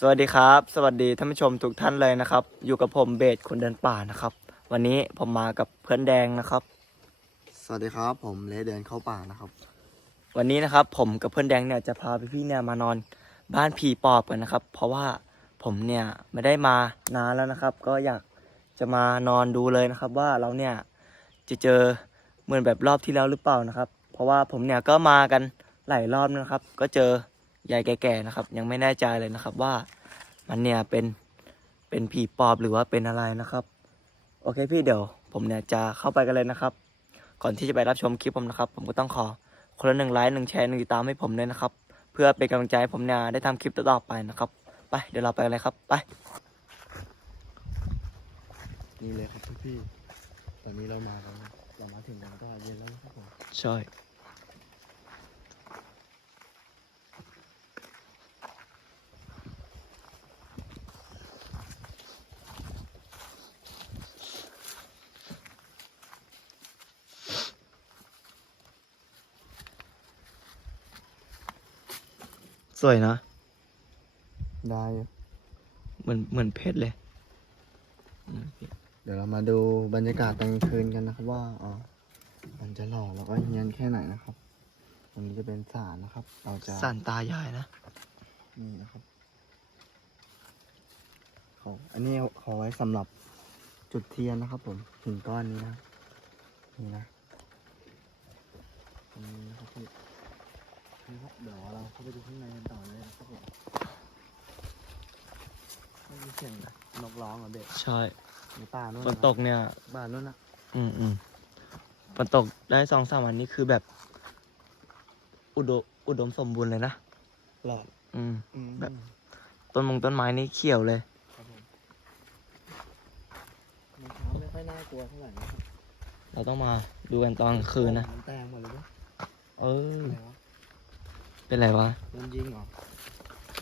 สวัสดีครับ สวัสดีท่านผู้ชมทุกท่านเลยนะครับ อยู่กับผมเบสคนเดินป่านะครับ วันนี้ผมมากับเพื่อนแดงนะครับ สวัสดีครับ ผมเลเดินเข้าป่านะครับ วันนี้นะครับ ผมกับเพื่อนแดงเนี่ยจะพาพี่ๆเนี่ยมานอนบ้านผีปอบกันนะครับ เพราะว่าผมเนี่ยไม่ได้มานานแล้วนะครับ ก็อยากจะมานอนดูเลยนะครับ ว่าเราเนี่ยจะเจอเหมือนแบบรอบที่แล้วหรือเปล่านะครับ เพราะว่าผมเนี่ยก็มากันหลายรอบนะครับ ก็เจอ ยายแก่ๆนะครับ ยังไม่แน่ใจเลยนะครับว่ามันเนี่ยเป็นเป็นผีปอบหรือว่าเป็นอะไรนะครับ โอเคพี่เดี๋ยว ผมเนี่ยจะเข้าไปกันเลยนะครับ ก่อนที่จะไปรับชมคลิปผมนะครับ ผมก็ต้องขอคนละหนึ่งไลค์หนึ่งแชร์หนึ่งติดตามให้ผมด้วยนะครับ เพื่อเป็นกำลังใจให้ผมเนี่ยได้ทำคลิปต่อๆไปนะครับ ไปเดี๋ยวเราไปกันเลยครับไปนี่เลยครับพี่ๆตอนนี้เรามากันนะเรามาถึงกันก็เย็นแล้วนะครับผมใช่ วยนะ ได้อยู่เหมือนเหมือนเพชรเลยอืมพี่เดี๋ยวเรามาดูบรรยากาศตอนกลางคืนกันนะครับว่าอ๋อมันจะหล่อแล้วก็เฮียนแค่ไหนนะครับตรงนี้จะเป็นศาลนะครับ เราจะสันตายายนะ นี่นะครับเขาอันนี้เขาไว้สำหรับจุดเทียนนะครับ ผมถึงก้อนนี้นะนี่นะตรงนี้นะครับพี่ นี่ครับเดี๋ยวเราเข้าไปดูข้างในกันต่อเลยนะครับผมไม่มีเสียงนกร้องเหรอเด็กใช่ในป่านู่นฝนตกเนี่ยบ้านนู่นนะอืมอืมฝนตกได้สองสามวันนี้คือแบบ อุดมอุดมสมบูรณ์เลยนะหลอดอืมอืมแบบต้นมงต้นไม้นี่เขียวเลยครับผมมะพร้าไม่ค่อยน่ากลัวเท่าไหร่นะครับเราต้องมาดูกันตอนกลางคืนนะมันแตงหมดเลยเว้ยเออ อะไรวะ เป็นไรวะโดนยิงเหรอ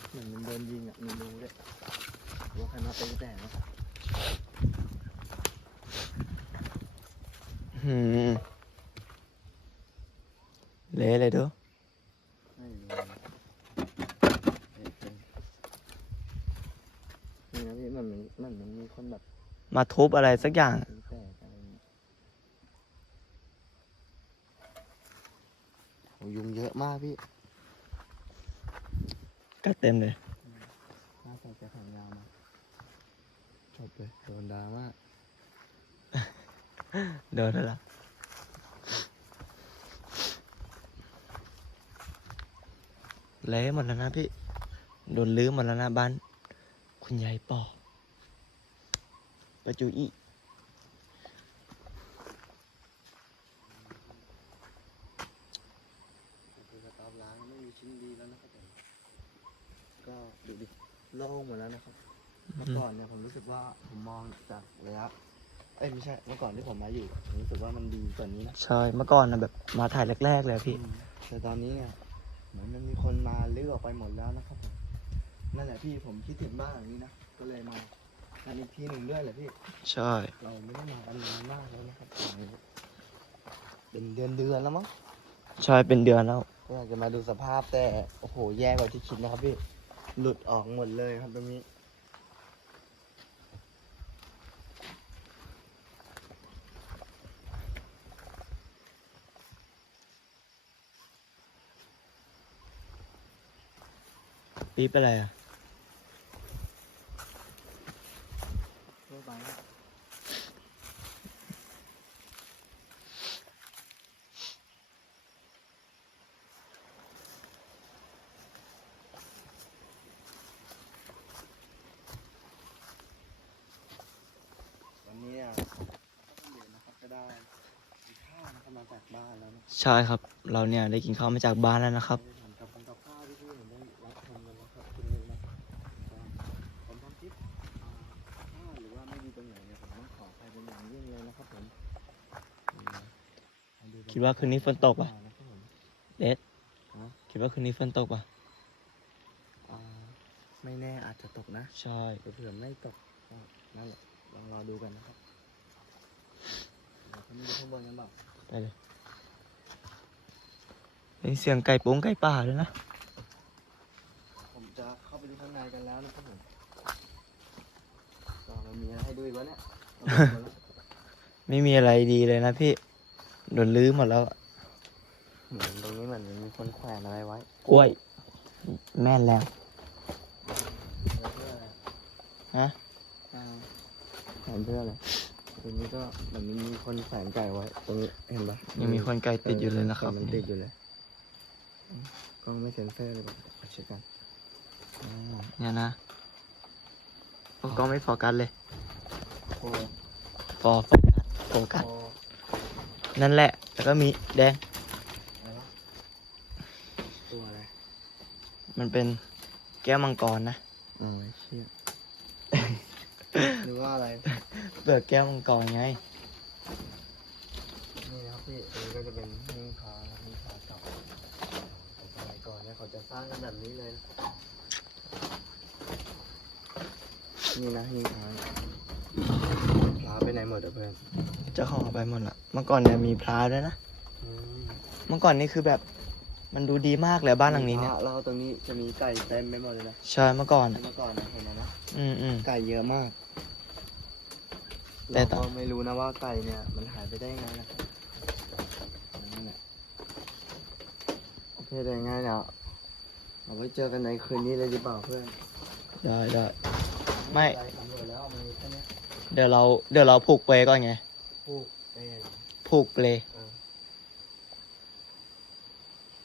เหมือนมันโดนยิงอะมีรูด้วยหรือว่าใครมาตีแต่งวะหืมเละเลยเด้อไม่รู้เลยเอ๊ะเอ๊ะนี่นะพี่มันมันมันมันมีคนแบบมาทุบอะไรสักอย่าง ตีแต่อะไรอย่างเงี้ยโอ้ยุงเยอะมากพี่ กัดเต็มเลยน่าใส่จะแขนยาวมาจบเลยโดนดราม่าเดินแล้วล่ะเละหมดแล้วนะพี่ โดนลื้อหมดแล้วนะบ้าน คุณยายปอปะจุอี คือกระต๊อบล้างไม่มีชิ้นดีแล้วนะครับผมก็ดูดิโล่งหมดแล้วนะครับ เมื่อก่อนเนี่ยผมรู้สึกว่าผ มมองจากระยะเอ้ยไม่ใช่เมื่อก่อนที่ผมมาอยู่ผมรู้สึกว่ามันดีกว่านี้นะใช่เมื่อก่อนนะแบบมาถ่ายแรกๆเลยอะพี่แต่ตอนนี้เนี่ยเหมือนมันมีคนมาลื้อออกไปหมดแล้วนะครับผมนั่นแหละพี่ผมคิดถึงบ้านหลังนี้นะก็เลยมากันอีกทีหนึ่งด้วยแหละพี่ ใช่ เราไม่ได้มากันนานมากแล้วนะครับเป็นเดือนเดือนๆแล้วมั้งใช่เป็นเดือนแล้วก็อยากจะมาดูสภาพแต่โอ้โหแย่กว่าที่คิดนะครับพี่หลุดออกหมดเลยครับตรงนี้ ปี๊บอะไรอะทั่วไปอะวันนี้อะก็ต้องเรียนนะครับก็ได้กินข้าวนะครับมาจากบ้านแล้วนะ ใช่ครับ เราเนี่ยได้กินข้าวมาจากบ้านแล้วนะครับไม่ได้ทำกับกับข้าวที่พี่ผมได้รับชมกันนะครับคุณนึงนะผมทำคลิปอ่าถ้าหรือว่าไม่ดีตรงไหนเนี่ยผมต้องขออภัย เป็นอย่างยิ่งเลยนะครับผมนี่นะมากันคิดว่าคืนนี้ฝนตกปะนะครับผมเดดฮะคิดว่าคืนนี้ฝนตกปะอ่าไม่แน่อาจจะตกนะ ใช่เผื่อๆไม่ตกก็นั่นแหละลองรอดูกันนะครับเดี๋ยวขึ้นไปดูข้างบนกันบ้างไปเลยได้ยินเสียงไก่โป้งไก่ป่าเลยนะผมจะเข้าไปดูข้างในกันแล้วนะครับผมก็เรามีอะไรให้ดูอีกวะเนี่ย เอาหมดแล้วไม่มีอะไรดีเลยนะพี่โดนลื้อหมดแล้วเหมือนตรงนี้เหมือนมีคนแขวนอะไรไว้กล้วย แม่นแล้วแล้วเพื่ออะไรฮะอ่าแขวนเพื่ออะไรตรงนี้ก็เหมือนมีคนแขวนไก่ไว้ ตรงนี้เห็นปะยังมีคนไกลติดอยู่เลยนะครับมันติดอยู่เลยกล้องไม่เซ็นเซอร์เลยแบบเอาเช็คกันอ๋อเนี่ยนะโอ้กล้องไม่โฟกัสเลยโอ้ ฟอโฟกัสโฟกัสโอ้นั่นแหละ แล้วก็มีแดงอะไรวะตัวอะไรมันเป็นแก้วมังกรนะอ๋อเชี่ยหรือว่าอะไร เปลือกแก้วมังกรไง นี่นะครับพี่ตรงนี้ก็จะเป็นหิ้งพระนะหิ้งพระเก่าสมัยก่อนเนี่ยเขาจะสร้างกันแบบนี้เลยนะนี่นะหิ้งพระ พระไปไหนหมดอะเพื่อนเจ้าของเอาไปหมดละเมื่อก่อนเนี่ยมีพระด้วยนะเมื่อก่อนนี่คือแบบมันดูดีมากเลยบ้านหลังนี้เนี่ยมีพระแล้วตรงนี้จะมีไก่เต็มไปหมดเลยนะใช่เมื่อก่อน เมื่อก่อนนะเห็นไหมนะอืมอืม ไก่เยอะมาก แต่แต่ต่อก็ไม่รู้นะว่าไก่เนี่ยมันหายไปได้ยังไงนะนั่นแหละโอเคแต่ยังไงเนี่ยเราไว้เจอกันในคืนนี้เลยดีเปล่าเพื่อนได้ได้ ไม่ปสำรวจแล้วมันมีแค่เนี้ย เดี๋ยวเราเดี๋ยวเราผูกเปลก่อนไง ผูกเป็นผูกเปลเออ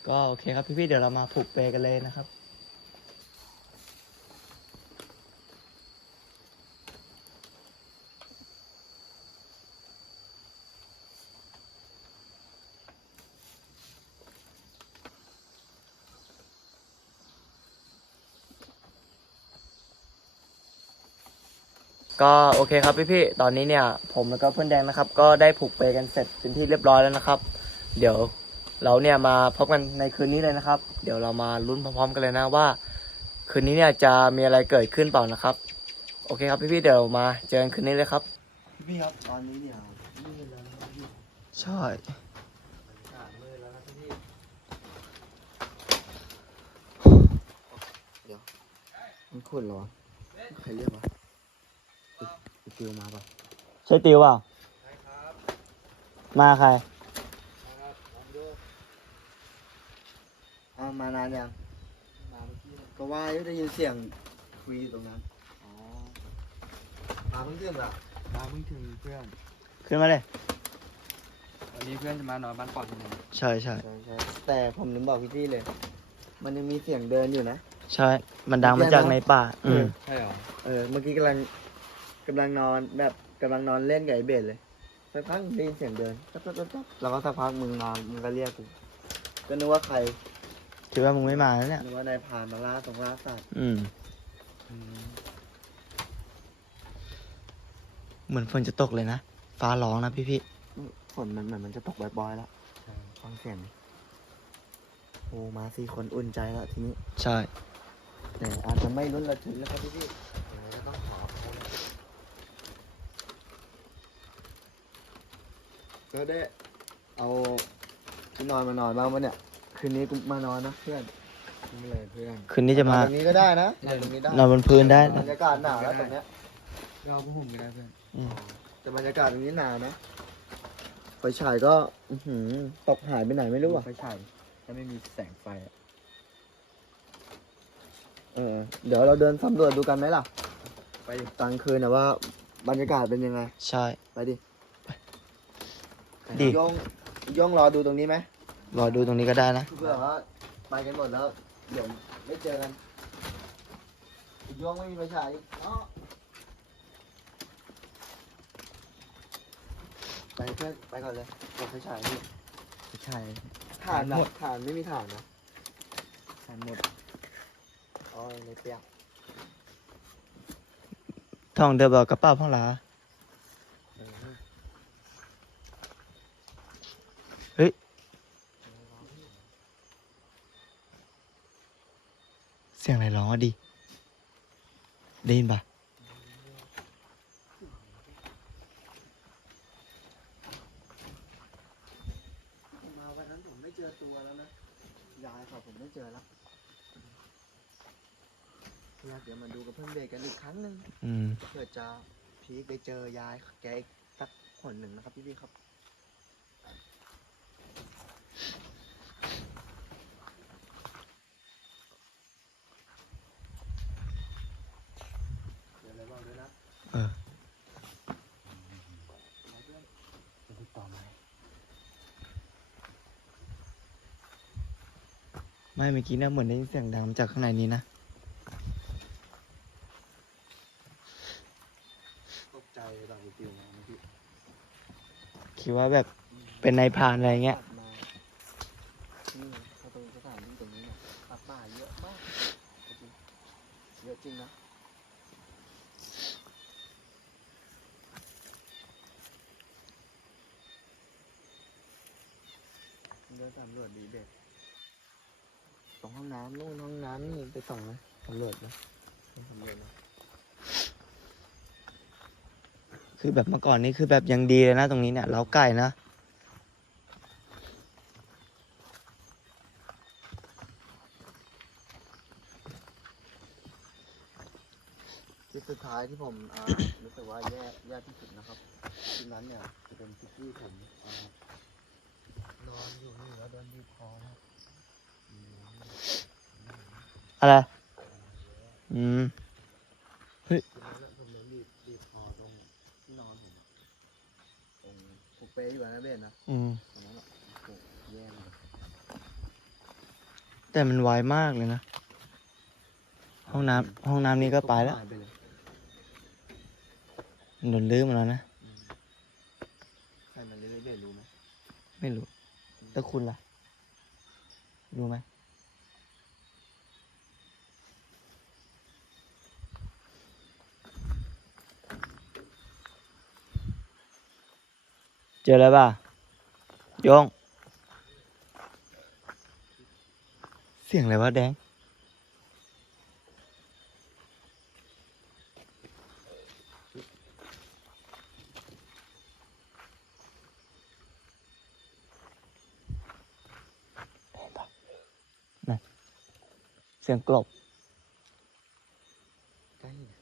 ก็โอเคครับพี่ๆเดี๋ยวเรามาผูกเปลกันเลยนะครับ ก็โอเคครับพี่ๆตอนนี้เนี่ย ผมแล้วก็เพื่อนแดงนะครับ ก็ได้ผูกเปลกันเสร็จเป็นที่เรียบร้อยแล้วนะครับ เดี๋ยวเราเนี่ยมาพบกันในคืนนี้เลยนะครับ เดี๋ยวเรามาลุ้นพร้อมๆกันเลยนะว่า คืนนี้เนี่ยจะมีอะไรเกิดขึ้นเปล่านะครับ โอเคครับพี่ๆเดี๋ยวมาเจอกันคืนนี้เลยครับพี่ครับตอนนี้เนี่ยมืดแล้วนะครับพี่ใช่บรรยากาศมืดแล้วนะครับพี่เดี๋ยวมันขุ่นเหรอวะใครเรียกวะอุ๊ ยไอ้ฟิวมาปะใช่ติวเปล่ามาใคร เอามานานยังมาเมื่อกี้ก็ว่าอยู่ได้ยินเสียงคุยอยู่ตรงนั้น อ๋อ มาเพิ่งถึงเหรอมาเพิ่งถึงเพื่อน ขึ้นมาเลย วันนี้เพื่อนจะมานอนบ้านปอดที่ไหนใช่ใช่ใช่ใช่แต่ผมลืมบอกพี่จี้เลย มันยังมีเสียงเดินอยู่นะ ใช่ มันดังมาจากในป่า อืมใช่หรอ เออ เมื่อกี้กำลัง กำลังนอนแบบกำลังนอนเล่นกับไอ้เบสเลยสักพักได้ยินเสียงเดินปั๊บปั๊บปั๊บปั๊บแล้วก็สักพักมึงมามึงก็เรียกกูก็นึกว่าใครคิดว่ามึงไม่มาแล้วเนี่ยนึกว่านายพรานมาล่าสงล่าสัตว์อืมเหมือนฝนจะตกเลยนะ ฟ้าร้องนะพี่พี่ฝนมันเหมือนมันจะตกบ่อยๆแล้วฟังเสียงดิโอ้มาสี่คนอุ่นใจแล้วทีนี้ ๆใช่ แต่อาจจะไม่ลุ้นระทึกนะครับพี่พี่ยังไงก็ต้องขอโทษนะครับ ก็ได้เอาที่นอนมานอนบ้างปะเนี่ย คืนนี้กูมานอนนะเพื่อนนี่เลยเพื่อนคืนนี้จะมา นอนตรงนี้ก็ได้นะนอนตรงนี้ได้นอนบนพื้นได้บรรยากาศหนาวแล้วตรงเนี้ยรอพวกผมก็ได้เพื่อนอืมแต่บรรยากาศตรงนี้หนาวนะไฟฉายก็อื้อหือตกหายไปไหนไม่รู้อะไฟฉายถ้าไม่มีแสงไฟอะเออเดี๋ยวเราเดินสำรวจดูกันไหมล่ะ ไปดิกลางคืนนะว่าบรรยากาศเป็นยังไง ใช่ ไปดิ ดิโยงโยงรอดูตรงนี้ไหมรอดูตรงนี้ก็ได้นะเพื่อว่าไปกันหมดแล้วเดี๋ยวไม่เจอกันโยงไม่มีไฟฉายอ๋อไปเพื่อนไปก่อนเลยเปิดไฟฉายดิไฟฉายถ่านนะหมดถ่านไม่มีถ่านนะแสงหมดอ๋อในเปียกท่องเดินบอกกระเป๋าพ่องหลา เออ เสียงอะไรร้องอะ ดิ ได้ยินปะมาวันนั้นผมไม่เจอตัวแล้วนะ ยายครับผมไม่เจอแล้วอยากเดี๋ยวมาดูกับเพื่อนเบรกกันอีกครั้งหนึ่งอืมเผื่อจะพีคไปเจอยายแกอีกสักคนหนึ่งนะครับพี่ๆครับ เดี๋ยวอะไรบ้างด้วยนะ เออ จะติดต่อไหม ไม่เมื่อกี้เนี่ยเหมือนได้ยินเสียงดังมาจากข้างในนี้นะตกใจแบบปิวๆมาเมื่อกี้คิดว่าแบบเป็นนายพรานอะไรเงี้ยตัดมานี่ถ้าตรงสถานที่ตรงนี้เนี่ยสัตว์ป่าเยอะมากจริงเยอะจริงนะเดินสำรวจดีเด็ด ตรงห้องน้ำนู่นห้องน้ำนี่ไปส่องนะสำรวจนะไปสำรวจนะคือแบบเมื่อก่อนนี่คือแบบยังดีเลยนะตรงนี้เนี่ยเล้าไก่นะจุดสุดท้ายที่ผมอ่ารู้สึกว่าแย่แย่ที่สุดนะครับที่นั้นเนี่ยจะเป็นที่ที่ผมอนอนอยู่นี่แล้วโดนบีบคอนะ อืมอะไร อืมทีนั้นเนี่ยผมโดนบีบบีบคอตรงที่นอนผมอะตรงผูกเปย์อยู่นะเบนนะอืม ตรงนั้นอะโอ้โหแย่เลยแต่มันไวมากเลยนะ ห้องน้ำห้องน้ำนี่ก็ไปแล้วหายไปเลยโดนลื้อมาแล้วนะ อืมใครมาเรื่อยๆเบนรู้ไหมไม่รู้ แล้วคุณล่ะ รู้ไหม เจอแล้วป่ะยง เสียงอะไรวะแดง เสียงกลบ ใกล้เนี่ย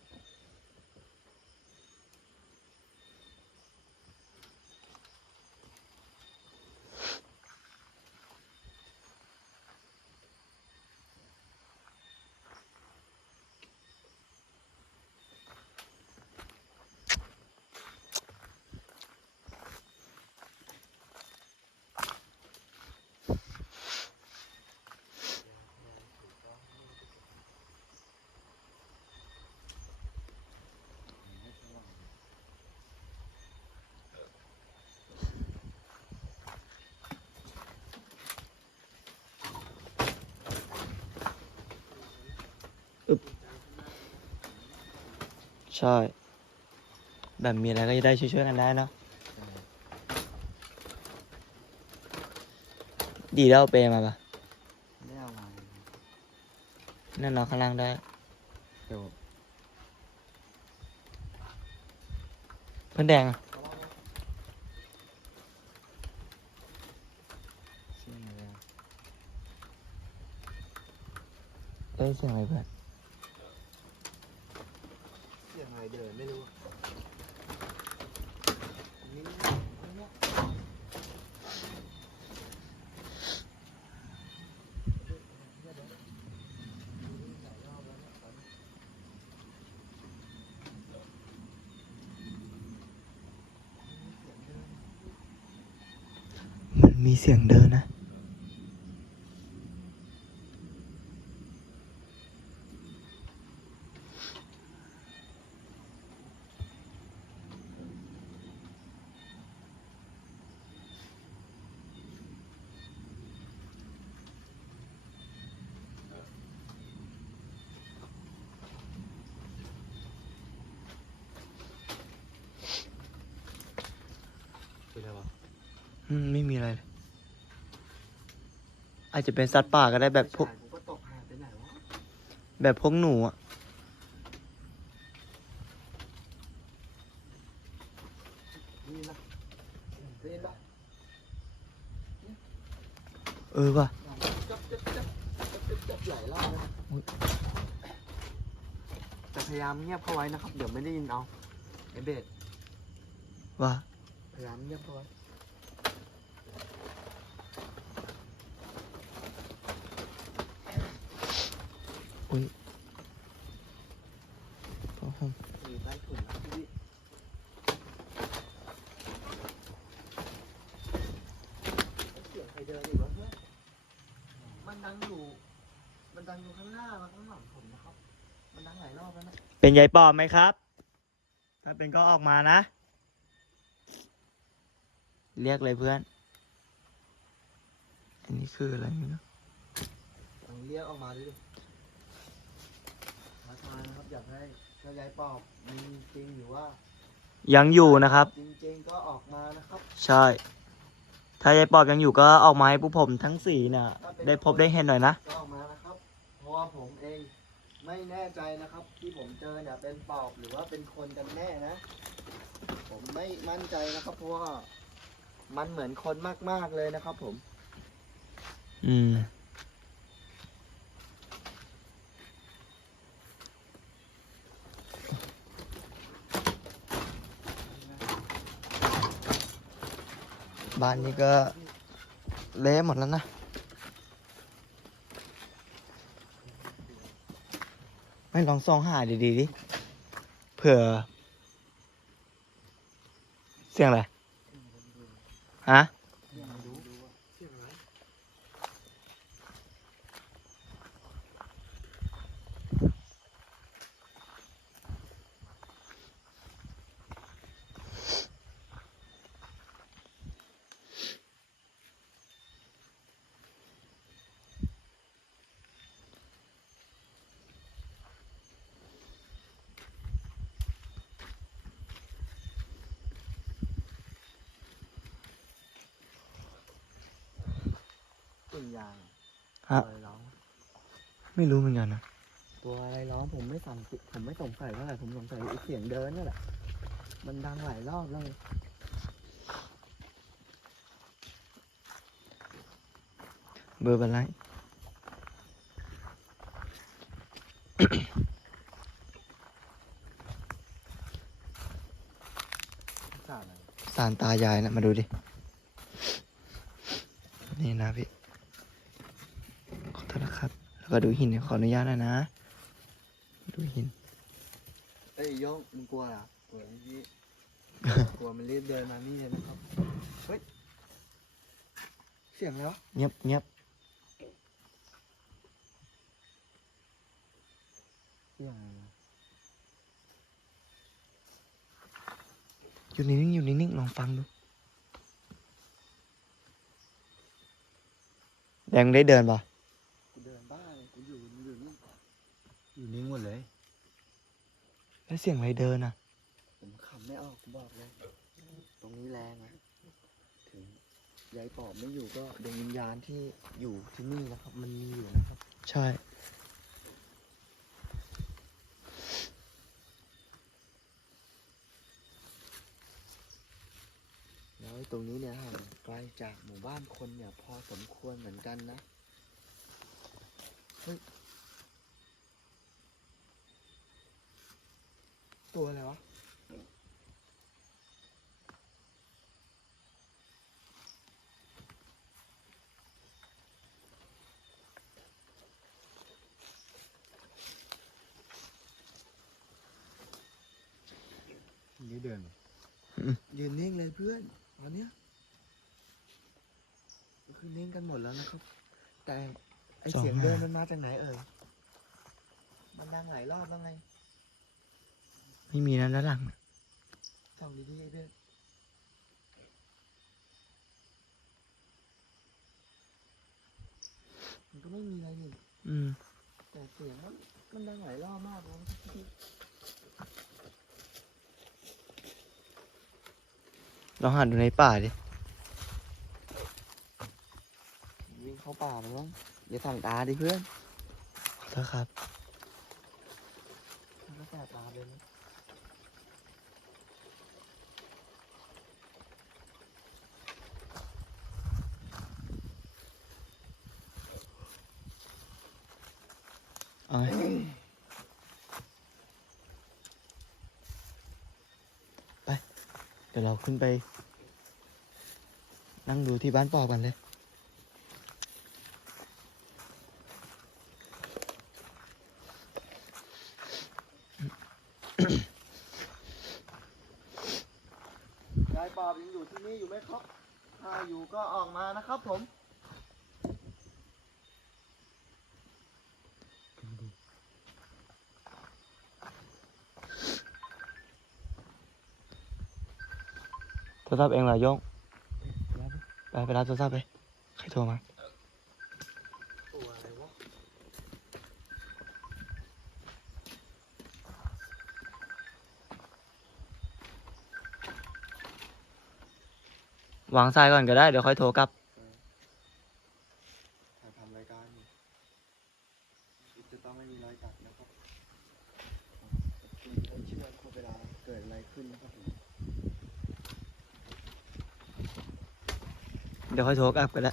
ใช่ แบบมีอะไรก็จะได้ช่วยๆกันได้เนอะดีแล้วเอาเปรย์มาปะไม่เอามาเลยนั่นนอนข้างล่างได้ เดี๋ยวเพื่อนแดงอะเชื่อไหมว่าเอ้ยเสียงอะไรเพื่อน เสียงอะไรเดินไม่รู้มันมีเสียงเดินนะ คืออะไรวะอืมไม่มีอะไรเลยอาจจะเป็นสัตว์ป่าก็ได้แบบพวกไม่ใช่กูก็ตกหายไปไหนวะแบบพวกหนูอะนี่นะเล่นปะเออว่ะจับจับจับจับจับจับหลายรอบนะพยายามเงียบเข้าไว้นะครับ เดี๋ยวไม่ได้ยินเอาไอเบสว่า พยายามเงียบเข้าไว้อุ้ยพ่อผมอยู่ใต้ถุนนะพี่เสียงใครเดินอีกวะเพื่อนมันดังอยู่ มันดังอยู่ข้างหน้าและข้างหลังผมนะครับ มันดังหลายรอบแล้วนะ เป็นยายปอบไหมครับ ถ้าเป็นก็ออกมานะ เรียกเลยเพื่อน อันนี้คืออะไรไม่รู้ลองเรียกออกมาดิท้าทายนะครับอยากให้เจ้ายายปอบมีจริงหรือว่า ยังอยู่นะครับ จริงๆก็ออกมานะครับใช่ ถ้ายายปอบยังอยู่ก็ออกมาให้ผู้ผมทั้งสี่น่ะ ได้พบได้เห็นหน่อยนะ ก็ออกมานะครับ เพราะว่าผมเองไม่แน่ใจนะครับ ที่ผมเจอเนี่ยเป็นปอบหรือว่าเป็นคนกันแน่นะ ผมไม่มั่นใจนะครับเพราะว่า มันเหมือนคนมาก ๆ เลยนะครับผม อืม บ้านนี้ก็เละหมดแล้วนะ ไม่ลองส่องหาดีๆดิ เผื่อ เสียงอะไร ฮะ ตุ่นยาง ฮะ ตัวอะไรร้อง ไม่รู้เหมือนกันนะ ตัวอะไรร้อง ผมไม่สงสัยเท่าไหร่ผมสงสัยไอ้เสียงเดินนั่แหละ มันดังหลายรอบแล้วเบอร์อะไรสาดอะไรสารตายายนะมาดูดิ นี่นะพี่ ขอโทษนะครับ แล้วก็ดูหินขออนุญาตนะนะ ดูหินเอ้ยโยงมึงกลัวเหรอกลัวพี่ กลัวมันรีบเดินมานี่เลยนะครับ เฮ้ย เสียงแล้วะเงียบเงียบเสียงอะไรวะอยู่นิ่งๆอยู่นิ่งๆลองฟังดู แดงได้เดินปะ กูเดินบ้าเลยกูอยู่อยู่นี่ อยู่นิ่งหมดเลย แล้วเสียงอะไรเดินอะ ผมขำไม่ออกกูบอกเลย ตรงนี้แรงนะถึงยายปอบไม่อยู่ก็ดวงวิญญาณที่อยู่ที่นี่นะครับ มันมีอยู่นะครับ ใช่ แล้วไอ้ตรงนี้เนี่ยห่างไกลจากหมู่บ้านคนเนี่ยพอสมควรเหมือนกันนะ เฮ้ย ตัวอะไรวะนี่เดินยืนนิ่งเลยเพื่อนตอนเนี้ยก็คือนิ่งกันหมดแล้วนะครับ แต่ไอสองเสียงห้าเดินมันมาจากไหนเอ่ยมันดังหลายรอบแล้วไง ไม่มีนะด้านหลังน่ะส่องดีๆไอ้เพื่อนมันก็ไม่มีอะไรนี่อืม แต่เสียงมันมันดังหลายรอบมากแล้วที่ลองหาดูในป่าดิ วิ่งเข้าป่าไปแล้วอย่าส่องตาดิเพื่อนขอโทษครับ มันก็แสบตาเลยนะ ไป เดี๋ยวเราขึ้นไป นั่งดูที่บ้านปอกันเลย ศัพท์เองเหรอโยงไปไปรับโทรศัพท์ไปใครโทรมาวางสายก่อนก็ได้ เดี๋ยวค่อยโทรกลับทำรายการจะต้องไม่มีรอยกัดนะครับผมเชื่อเวลาเกิดอะไรขึ้นนะครับผม เดี๋ยวค่อยโทรกลับก็ได้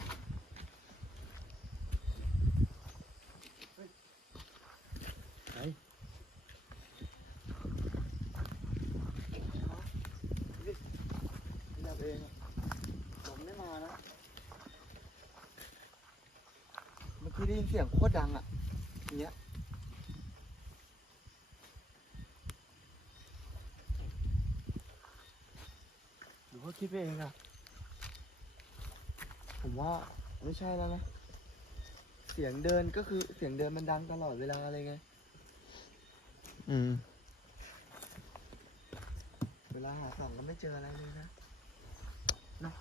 นี่เราเองอะผมไม่มานะ เมื่อกี้ได้ยินเสียงโคตรดังอะอย่างเงี้ย หรือว่าคิดไปเองอะ ผม ว่าไม่ใช่แล้วนะ เสียงเดินก็คือเสียงเดินมันดังตลอดเวลาเลยไง อืม เวลาหาส่องก็ไม่เจออะไรเลยนะเนอะ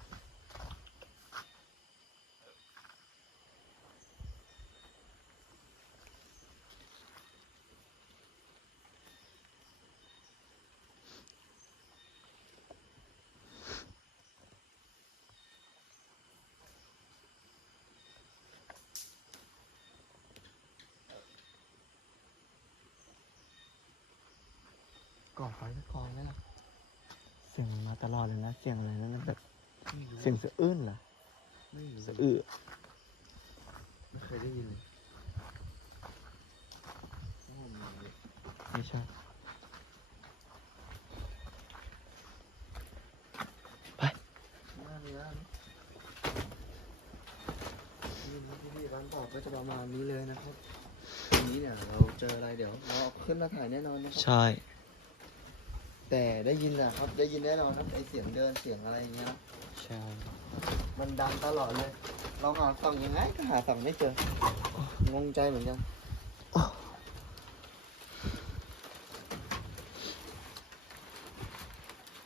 ก่อไฟสักกองไหมล่ะเสียงมันมาตลอดเลยนะ เสียงอะไรนั่นนะแบบไม่รู้เสียงสะอื้นเหรอไม่รู้สะอื้อไม่เคยได้ยินเลยโอ้โหไม่ใช่น่าเนื้อนะนี่นะพี่พี่ร้านปอบก็จะประมาณนี้เลยนะครับวันนี้เนี่ยเราเจออะไรเดี๋ยวเราเอาขึ้นมาถ่ายแน่นอนนะครับ ใช่ แต่ได้ยินนะครับ ได้ยินแน่นอนครับไอเสียงเดินเสียงอะไรอย่างเงี้ยนะใช่มันดังตลอดเลย เราหาส่องยังไงก็หาส่องไม่เจองงใจเหมือนกัน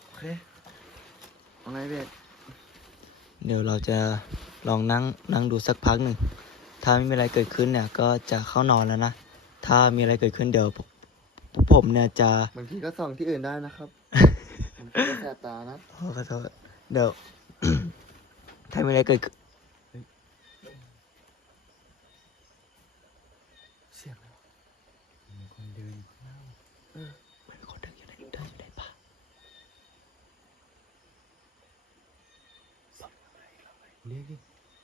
โอเคเอาไงเบสเดี๋ยวเราจะลองนั่งนั่งดูสักพักหนึ่ง ถ้าไม่มีอะไรเกิดขึ้นเนี่ย ก็จะเข้านอนแล้วนะ ถ้ามีอะไรเกิดขึ้นเดี๋ยวพวกพวก ผมเนี่ยจะบางทีก็ส่องที่อื่นได้นะครับบางทีก็แสบตานะขอโทษเดี๋ยว ถ้ามีอะไรเกิดขึ้นเสียงอะไรวะมีคนเดินอยู่ข้างหน้ามันมีคนเดินอยู่ในเดินอยู่ในป่าเรียกดิ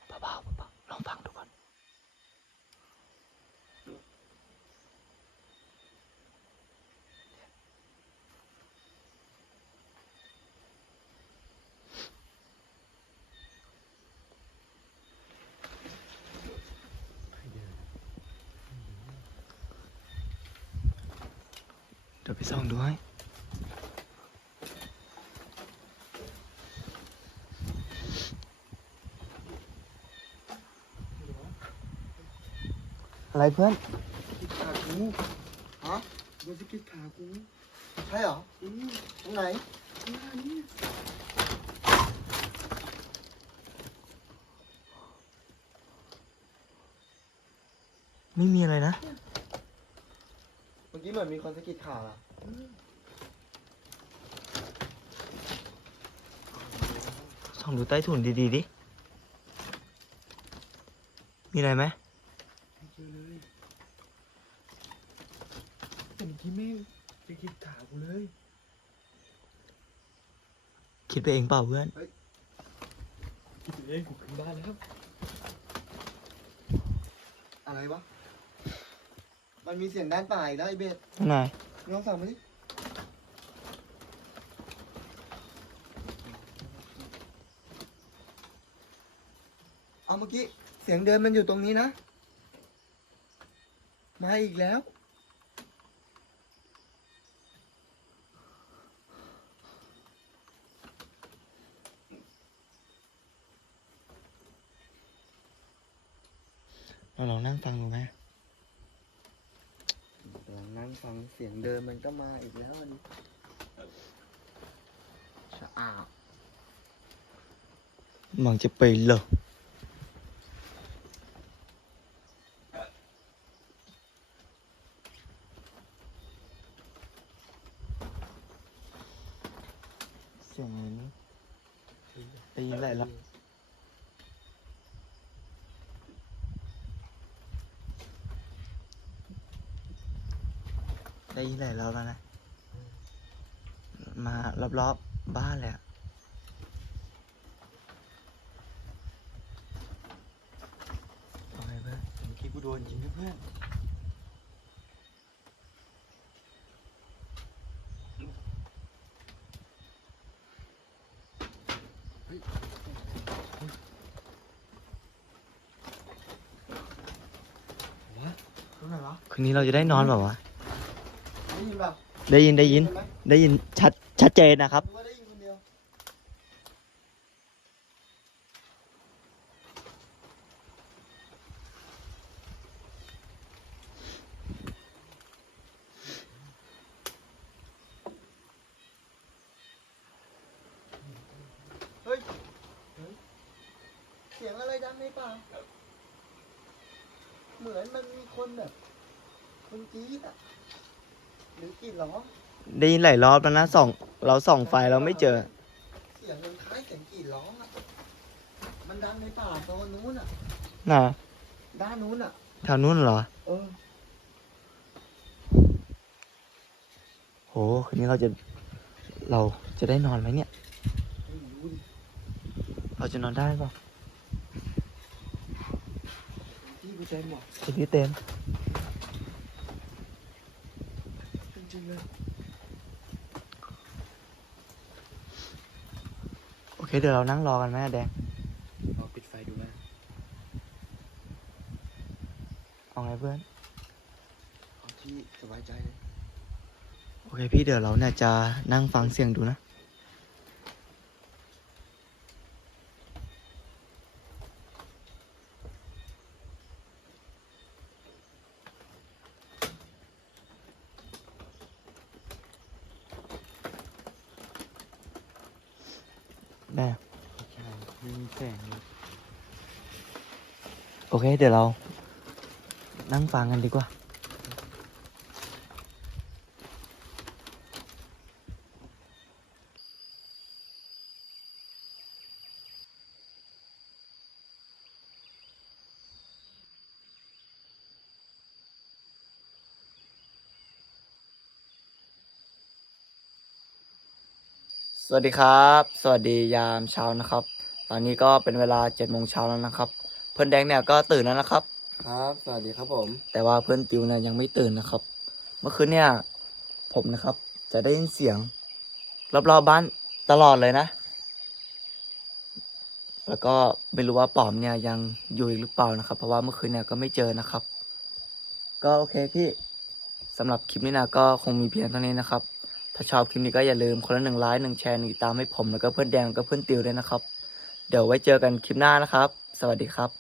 เบาๆเบาๆลองฟังดูก่อน ใครเดิน เดี๋ ยวไปส่องดูให้อะไรเพื่อนกิดขากูฮะโดนสะกิดขากูใช่เหรออืมตรงไหนข้างหน้านี่ไม่มีอะไรนะ เมื่อกี้เหมือนมีคนสะกิดขาอะ ส่องดูใต้ถุนดีๆดิ มีอะไรไหมไม่เจอเลยแต่เมื่อกี้แม่งสะกิดขากูเลย คิดไปเองเปล่าเพื่อนคิดเองกูขึ้นบ้านแล้ว อะไรวะ มันมีเสียงด้านป่าอีกแล้วไอเบสข้างใน ลองสั่งมาดิเอาเมื่อกี้ เสียงเดินมันอยู่ตรงนี้นะ มาอีกแล้ว เสียงเดินมันก็มาอีกแล้วอันนี้ชะอาบมันจะไปเหรอเสียงอะไรนี่ได้ยินอะไรแล้ว ได้ยินหลายรอบแล้วนะ มารอบๆบ้านเลยอะเอาไงเพื่อนเมื่อกี้กูโดนยิงนะเพื่อนตรงไหนวะคืนนี้เราจะได้นอนแบบวะ ได้ยินแบบได้ยินได้ยิน ได้ยินชัดชัดเจนนะครับ ว่าได้ยินคนเดียวเฮ้ยเฮ้ย เสียงอะไรดังในป่าเหมือนมันมีคนแบบ คนกรี๊ดอะหรือกรีดร้อง ได้ยินหลายรอบแล้วนะส่องเราส่องไฟเราไม่เจอ เสียงมันคล้ายเสียงกรีดร้องอะมันดังในป่าโซนนู้นอะน่ะด้านนู้นอะแถวนู้นเหรอ เออ โหคืนนี้เราจะเราจะได้นอนไหมเนี่ย ไม่รู้ดิเราจะนอนได้ป่ะที่กูใจหมดคืนนี้เต็ม จริงๆเลย โอเคเดี๋ยวเรานั่งรอกันไหมแดงลองปิดไฟดูนะเอาไงเพื่อน เอาที่สบายใจเลย โอเคพี่เดี๋ยวเราเนี่ยจะนั่งฟังเสียงดูนะ ได้ ใช่ไม่มีแสงเลย โอ เดี๋ยวเรานั่งฟังกันดีกว่าสวัสดีครับ สวัสดียามเช้านะครับ ตอนนี้ก็เป็นเวลาเจ็ดโมงเช้าแล้วนะครับ เพื่อนแดงเนี่ยก็ตื่นแล้วนะครับ ครับ สวัสดีครับผม แต่ว่าเพื่อนติวเนี่ยยังไม่ตื่นนะครับ เมื่อคืนเนี่ยผมนะครับ จะได้ยินเสียงรอบๆบ้านตลอดเลยนะ แล้วก็ไม่รู้ว่าปอมเนี่ยยังอยู่อีกหรือเปล่านะครับ เพราะว่าเมื่อคืนเนี่ยก็ไม่เจอนะครับ ก็โอเคพี่สำหรับคลิปนี้นะก็คงมีเพียงเท่านี้นะครับ ถ้าชอบคลิปนี้ก็อย่าลืมคนละหนึ่งไลค์หนึ่งแชร์หนึ่งติดตามให้ผมแล้วก็เพื่อนแดงแล้วก็เพื่อนติวด้วยนะครับ เดี๋ยวไว้เจอกันคลิปหน้านะครับ สวัสดีครับ